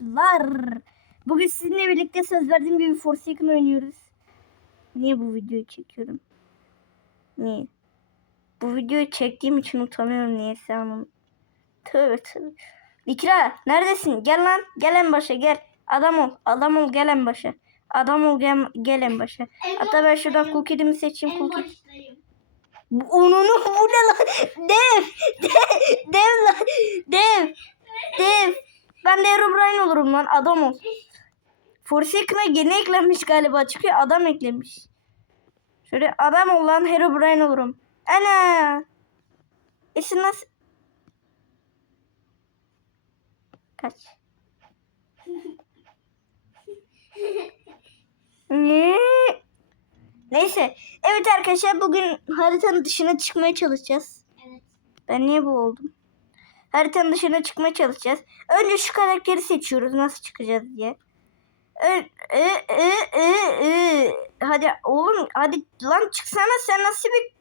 arkadaşlar. Bugün sizinle birlikte söz verdiğim gibi Forsaken oynuyoruz. Niye bu videoyu çekiyorum? Niye? Bu videoyu çektiğim için utanıyorum niyeyse ama. Tövbe tövbe. İkra neredesin? Gel lan. Gel en başa gel. Adam ol. Adam ol gel en başa. Adam ol gel, gel en başa. Hatta ben şuradan cookie'imi seçeyim. En Cookie. Onunu bu ne lan? Dev. Dev. Dev lan. Dev. Dev. Ben de Herobrine olurum lan. Adam ol. Forsaken'a yeni eklenmiş galiba. Çıkıyor adam eklemiş. Şöyle adam ol lan. Herobrine olurum. Ana. İşin nasıl? Kaç. Ne? Neyse. Evet arkadaşlar bugün haritanın dışına çıkmaya çalışacağız. Evet. Ben niye bu oldum? Haritanın dışına çıkmaya çalışacağız. Önce şu karakteri seçiyoruz nasıl çıkacağız diye. Ö- ı- ı- ı. Hadi oğlum hadi lan çıksana sen nasıl bir...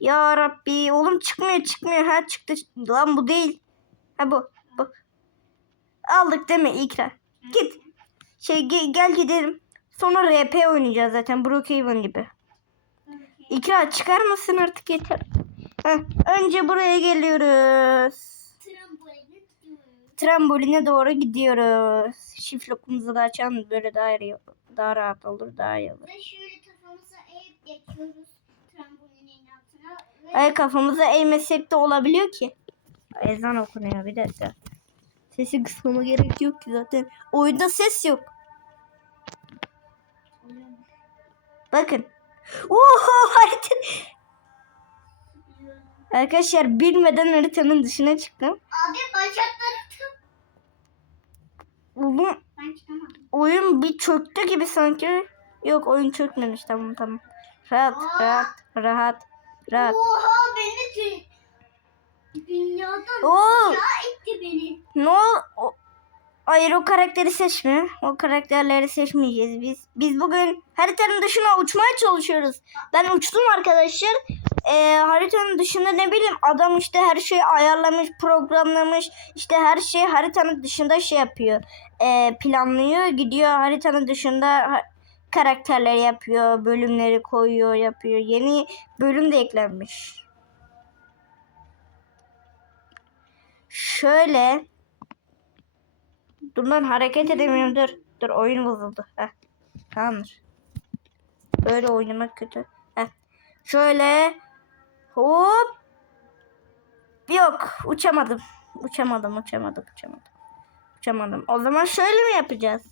Ya Rabbi oğlum çıkmıyor çıkmıyor. Ha çıktı. Lan bu değil. Ha bu. bu. Aldık değil mi İkra? Git. Şey ge- gel gidelim. Sonra RP oynayacağız zaten Brookhaven gibi. İkra çıkar mısın artık yeter. Heh, önce buraya geliyoruz. Tramboline doğru gidiyoruz. Shift lock'umuzu da açalım böyle daha iyi, daha rahat olur daha iyi olur. Ve şöyle kafamıza eğip geçiyoruz trambolinin altına. Ve Ay kafamıza eğmesek de olabiliyor ki. Ezan okunuyor bir dakika. Sesi kısmama gerek yok ki zaten. Oyunda ses yok. Bakın. Oho harita. Arkadaşlar bilmeden haritanın dışına çıktım. Abi bacakları. Oğlum oyun bir çöktü gibi sanki. Yok oyun çökmemiş tamam tamam. Rahat rahat rahat rahat. Oha beni dü- dünyadan Oo etti beni. ne ol? o- Hayır o karakteri seçme. O karakterleri seçmeyeceğiz biz. Biz bugün haritanın dışına uçmaya çalışıyoruz. Ben uçtum arkadaşlar. Ee, haritanın dışında ne bileyim adam işte her şeyi ayarlamış, programlamış. İşte her şey haritanın dışında şey yapıyor. Ee, planlıyor, gidiyor haritanın dışında karakterleri yapıyor, bölümleri koyuyor, yapıyor. Yeni bölüm de eklenmiş. Şöyle Dur lan hareket edemiyorum dur. Dur oyun bozuldu. Heh. Tamamdır. Böyle oynamak kötü. Heh. Şöyle hop. Yok uçamadım. Uçamadım uçamadım uçamadım. Uçamadım. O zaman şöyle mi yapacağız?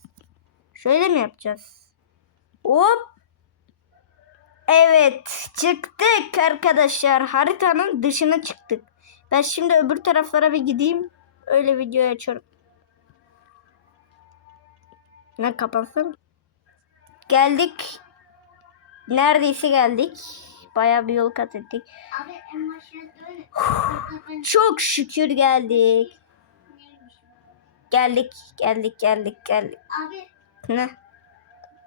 Şöyle mi yapacağız? Hop. Evet çıktık arkadaşlar. Haritanın dışına çıktık. Ben şimdi öbür taraflara bir gideyim. Öyle video açıyorum. Ne kapansın? Geldik. Neredeyse geldik. Bayağı bir yol kat ettik. Abi Çok şükür geldik. Geldik, geldik, geldik, geldik. Abi Ne?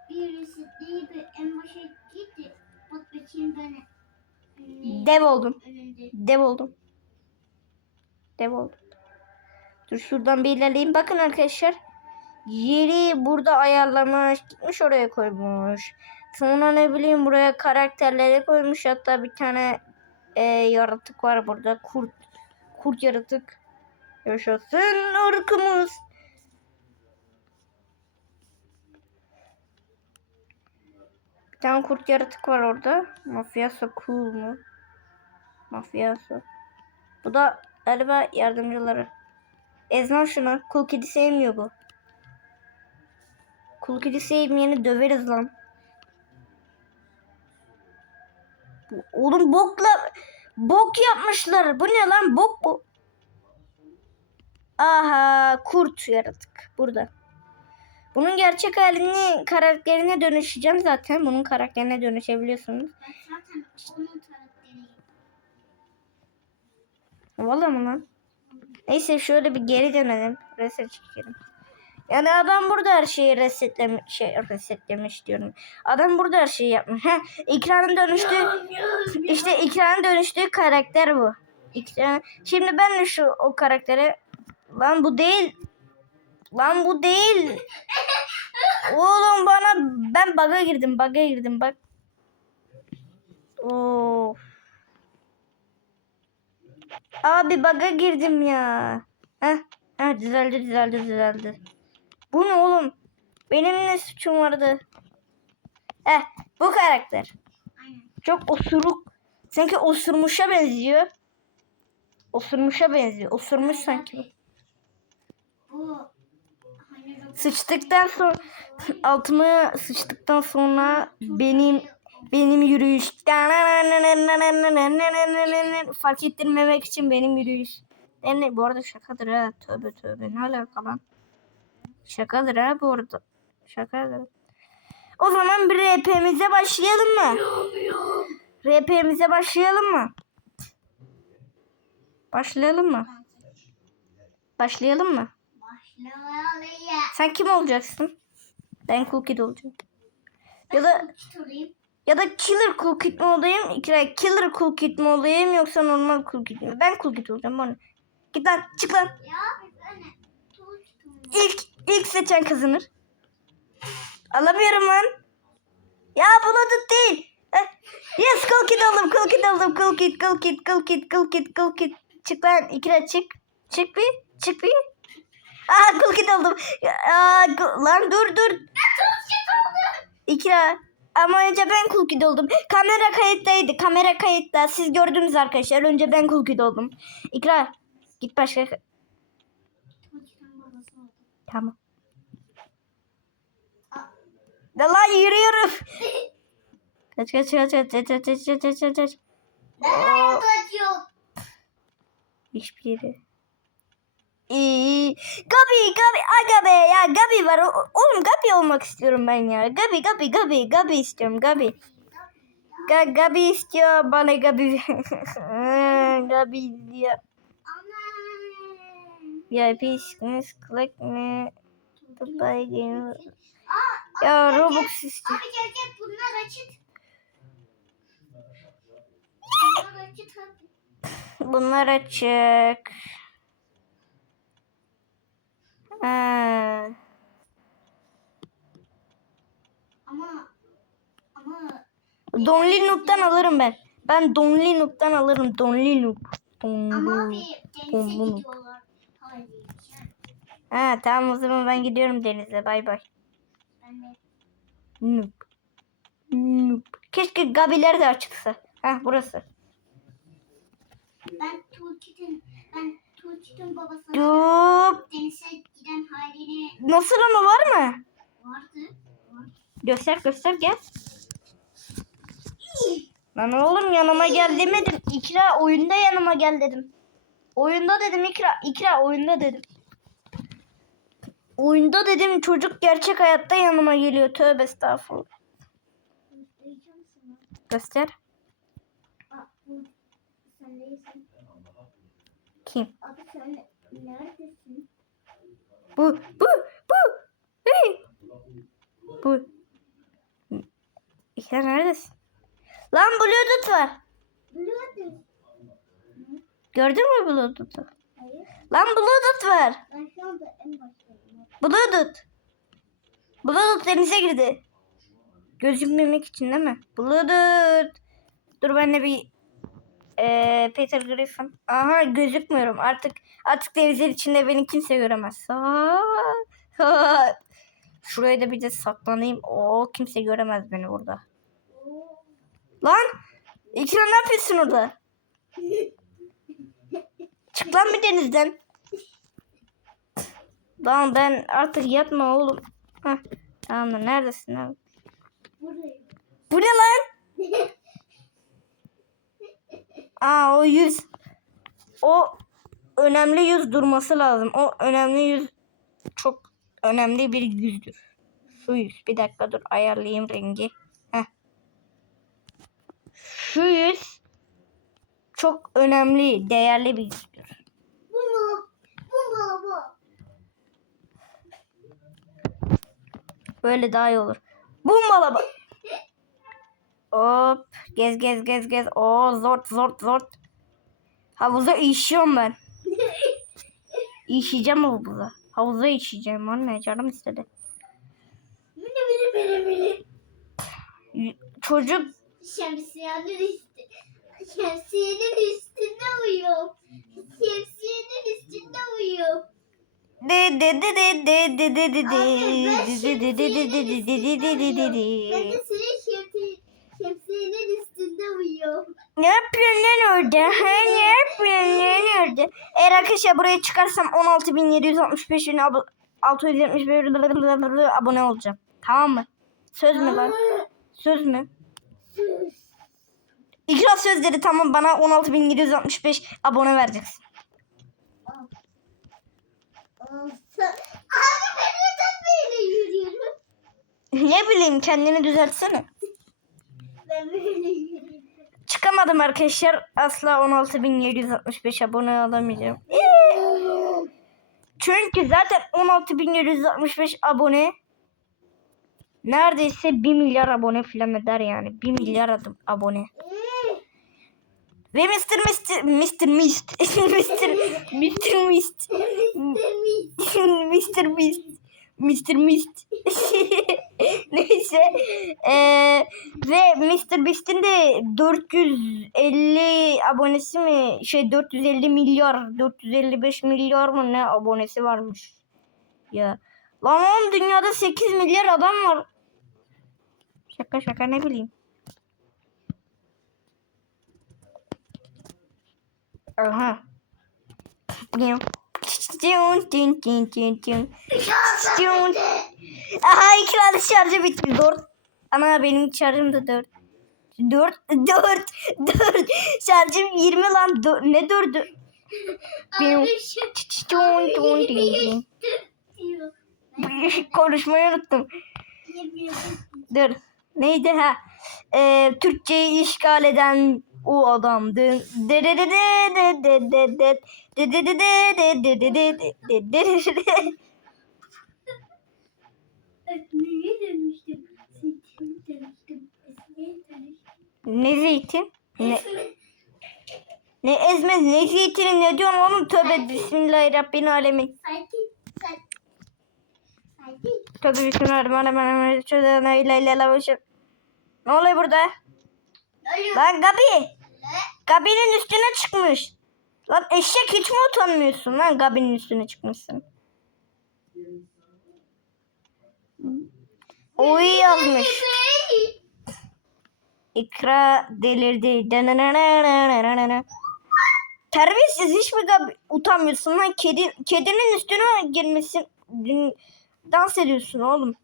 birisi değil bir en başa gitti. Bak bakayım ben ne- Dev oldum. önünde. Dev oldum. Dev oldum. Dur şuradan bir ilerleyeyim. Bakın arkadaşlar. Yeri burada ayarlamış. Gitmiş oraya koymuş. Sonra ne bileyim buraya karakterleri koymuş. Hatta bir tane e, yaratık var burada. Kurt. Kurt yaratık. Yaşasın ırkımız. Bir tane kurt yaratık var orada. Mafyası cool mu? Mafyası. Bu da galiba yardımcıları. Ezmem şunu. Kul kedi sevmiyor bu. Kul kedi sevmeyeni döveriz lan. Oğlum bokla bok yapmışlar. Bu ne lan? Bok bu. Aha kurt yaratık burada. Bunun gerçek halini karakterine dönüşeceğim zaten. Bunun karakterine dönüşebiliyorsunuz. Valla mı lan? Neyse şöyle bir geri dönelim. Reset çekelim. Yani adam burada her şeyi resetlemiş, şey resetlemiş diyorum. Adam burada her şeyi yapmış. Heh, ekranın dönüştüğü işte ekranın dönüştüğü karakter bu. Ekran. Şimdi ben de şu o karaktere lan bu değil. Lan bu değil. Oğlum bana ben baga girdim baga girdim bak. Of. Abi baga girdim ya. Heh, heh düzeldi düzeldi düzeldi. Bu ne oğlum? Benim ne suçum vardı? Heh bu karakter. Aynen. Çok osuruk. Sanki osurmuşa benziyor. Osurmuşa benziyor. Osurmuş sanki. Bu Sıçtıktan sonra altıma sıçtıktan sonra benim benim yürüyüş fark ettirmemek için benim yürüyüş. Yani bu arada şakadır ha. Tövbe tövbe ne alaka lan. Şakadır ha bu arada. Şakadır. O zaman bir RP'mize başlayalım mı? RP'mize başlayalım mı? Başlayalım mı? Başlayalım mı? Sen kim olacaksın? Ben Cool Kid olacağım. Ya da ya da Killer Cool Kid mi olayım? Killer Cool Kid mi olayım yoksa normal Cool Kid mi? Ben Cool Kid olacağım bana. Git lan çık lan. Ya tek seçen kazanır. Alamıyorum lan. Ya buladın değil. Eh. Yes kıl kit aldım kıl kit aldım kıl kit kıl kit kıl kit kıl kit kıl kit. Çık lan ikile çık. Çık bir çık bir. Aa kıl kit aldım. Aa, lan dur dur. Ben kıl kit aldım. İkile. Ama önce ben kul kid oldum. Kamera kayıttaydı. Kamera kayıtta. Siz gördünüz arkadaşlar. Önce ben kul kid oldum. İkrar. Git başka. Tamam. Da lan yürüyorum. Kaç kaç kaç kaç kaç kaç kaç kaç kaç kaç kaç. Ben kaçıyorum. Hiçbiri. İyi. Gabi Gabi aga be ya Gabi var. Oğlum Gabi olmak istiyorum ben ya. Gabi Gabi Gabi Gabi istiyorum Gabi. Ga Gabi istiyor bana Gabi. Gabi diyor. Aman. VIP skins click me. Dubai game. Ya abi Robux gel. istiyor. Abi gel gel bunlar açık. Bunlar açık abi. Bunlar açık. Ha. Ama ama Donli Noob'dan alırım ben. Ben Donli Noob'dan alırım. Donli Noob. ama abi denize gidiyorlar. Hayır. Ha tamam o zaman ben gidiyorum denize. Bay bay. Noob. Noob. Keşke Gabiler de açıksa. Ha burası. ben Tuğçe'nin ben Tuğçe'nin babasına Noob. denize giden halini Nasıl ama var mı? vardı. Vardı. Göster göster gel. Lan oğlum yanıma gel demedim. İkra oyunda yanıma gel dedim. Oyunda dedim İkra. İkra oyunda dedim. Oyunda dedim çocuk gerçek hayatta yanıma geliyor. Tövbe estağfurullah. Göster. Kim? Bu. Bu. Bu. Hey. Bu. İkra neredesin? Lan Bluetooth var. Bluetooth. Gördün mü Bluetooth'u? Hayır. Lan Bluetooth var. Ben şu anda en Bluetooth. Bluetooth denize girdi. Gözükmemek için değil mi? Bluetooth. Dur ben de bir eee, Peter Griffin. Aha gözükmüyorum. Artık artık denizin içinde beni kimse göremez. Şuraya da bir de saklanayım. O kimse göremez beni burada. Lan İkra ne yapıyorsun orada? Çık lan bir denizden. Lan ben artık yatma oğlum. Heh, tamam da neredesin abi? Buradayım. Bu ne lan? Aa o yüz. O önemli yüz durması lazım. O önemli yüz çok önemli bir yüzdür. Şu yüz. Bir dakika dur ayarlayayım rengi. Heh. Şu yüz çok önemli, değerli bir yüzdür. Bu mu? Bu mu bu? Böyle daha iyi olur. Bumbala bak. Hop. Gez gez gez gez. Oo zort zort zort. Havuza işiyorum ben. İşeceğim havuza. Havuza içeceğim anne canım istedi. Çocuk Şemsiyenin üstü. Şemsiyenin üstünde uyuyor. Şemsiyenin üstünde uyuyor. Ben de senin şemsi- şemsiyenin üstünde uyuyorum. Ne yapıyorsun lan orada? Ha, ne yapıyorsun lan orada? Eğer arkadaşlar buraya çıkarsam 16.765 bin ab- 675 bin abone olacağım. Tamam mı? Söz mü lan? Söz mü? İkra söz dedi tamam bana 16.765 abone vereceksin. Abi ben neden böyle yürüyorum? ne bileyim kendini düzeltsene. Ben böyle yürüyorum. Çıkamadım arkadaşlar. Asla 16.765 abone olamayacağım. Çünkü zaten 16.765 abone neredeyse 1 milyar abone falan eder yani. 1 milyar adım abone. Ve Mr. Mr. Mr. Mist. Mr. Mr. Mist. Mr. Mist. Mr. Mist. Neyse. Ee, ve Mr. Beast'in de 450 abonesi mi? Şey 450 milyar, 455 milyar mı ne abonesi varmış. Ya. Lan oğlum dünyada 8 milyar adam var. Şaka şaka ne bileyim. Aha. Aha ekranı şarjı bitti. Dört. Ana benim şarjım da dört. Dört. Dört. Dört. Şarjım 20 lan. Dört. Ne dördü? Benim-. Konuşmayı unuttum. Dur. Neydi ha? Ee, Türkçeyi işgal eden o adamdı. De de de de de de de de de de de de de de de de de de de de. Neye dönüştüm? Seçimi dönüştüm. Esmeye dönüştüm. Ne zeytin? Ne, ne ezmez ne zeytini ne diyorsun oğlum tövbe bismillahirrahmanirrahim. Sakin. Sakin. Tövbe bismillahirrahmanirrahim. Şurada la ve şer- Ne oluyor burada? Lan Gabi. Gabi'nin üstüne çıkmış. Lan eşek hiç mi utanmıyorsun lan Gabi'nin üstüne çıkmışsın. Oy yazmış. İkra delirdi. Terbiyesiz hiç mi Gabi utanmıyorsun lan? Kedi, kedinin üstüne girmişsin. Dün- Dans ediyorsun oğlum.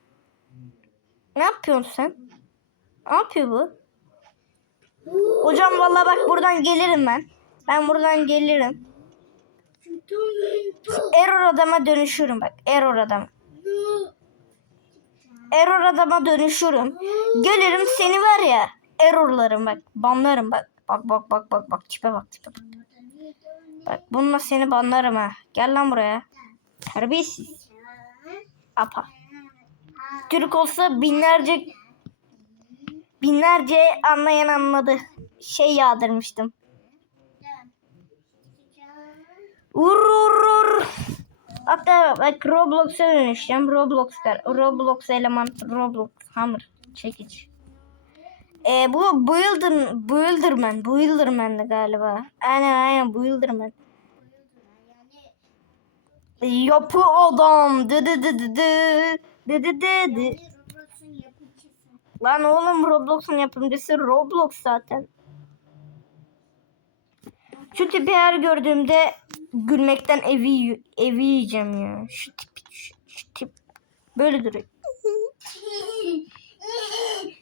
Ne yapıyorsun sen? Ne yapıyor bu? Hocam vallahi bak buradan gelirim ben. Ben buradan gelirim. Error adama dönüşürüm bak. Error adam. Error adama dönüşürüm. Gelirim seni var ya. Errorlarım bak. Banlarım bak. Bak bak bak bak bak. Tipe bak tipe bak. Bak bununla seni banlarım ha. Gel lan buraya. Terbiyesiz. Apa. Türk olsa binlerce binlerce anlayan anladı. Şey yağdırmıştım. Vur. Hatta bak Roblox'a dönüşeceğim. Roblox Roblox eleman. Roblox hammer. Çekiç. E, bu Builder, Builderman. Builderman'dı galiba. Aynen aynen Builderman. Yapı adam. Dı dı dı dı dı. Dı dı dı dı. Lan oğlum Roblox'un yapımcısı Roblox zaten. Şu tipi her gördüğümde gülmekten evi evi yiyeceğim ya. Şu tip şu, şu tip böyle duruyor.